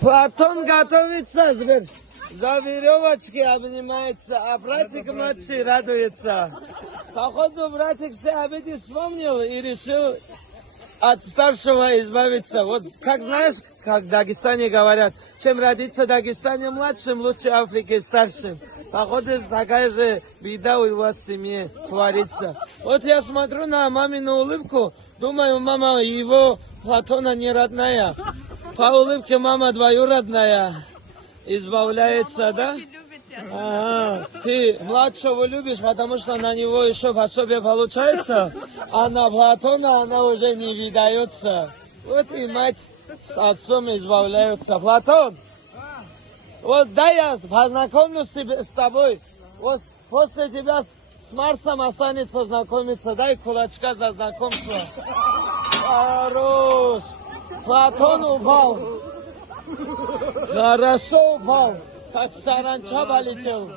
Платон готовится, Сбер. За веревочки обнимается, а братик младший радуется. Походу, братик все обиды вспомнил и решил от старшего избавиться. Вот как знаешь, как в Дагестане говорят, чем родиться в Дагестане младшим, лучше Африки старшим. Походу, такая же беда у вас в семье творится. Вот я смотрю на мамину улыбку, думаю, мама его Платона не родная. По улыбке мама двоюродная. Избавляется, да? Ага. Ты младшего любишь, потому что на него еще пособие получается, а на Платона она уже не видается. Вот и мать с отцом избавляются. Платон, вот дай я познакомлюсь с тобой. Вот после тебя с Марсом останется знакомиться. Дай кулачка за знакомство. Хорош. Платон упал. Хорошо упал. Как саранча полетел.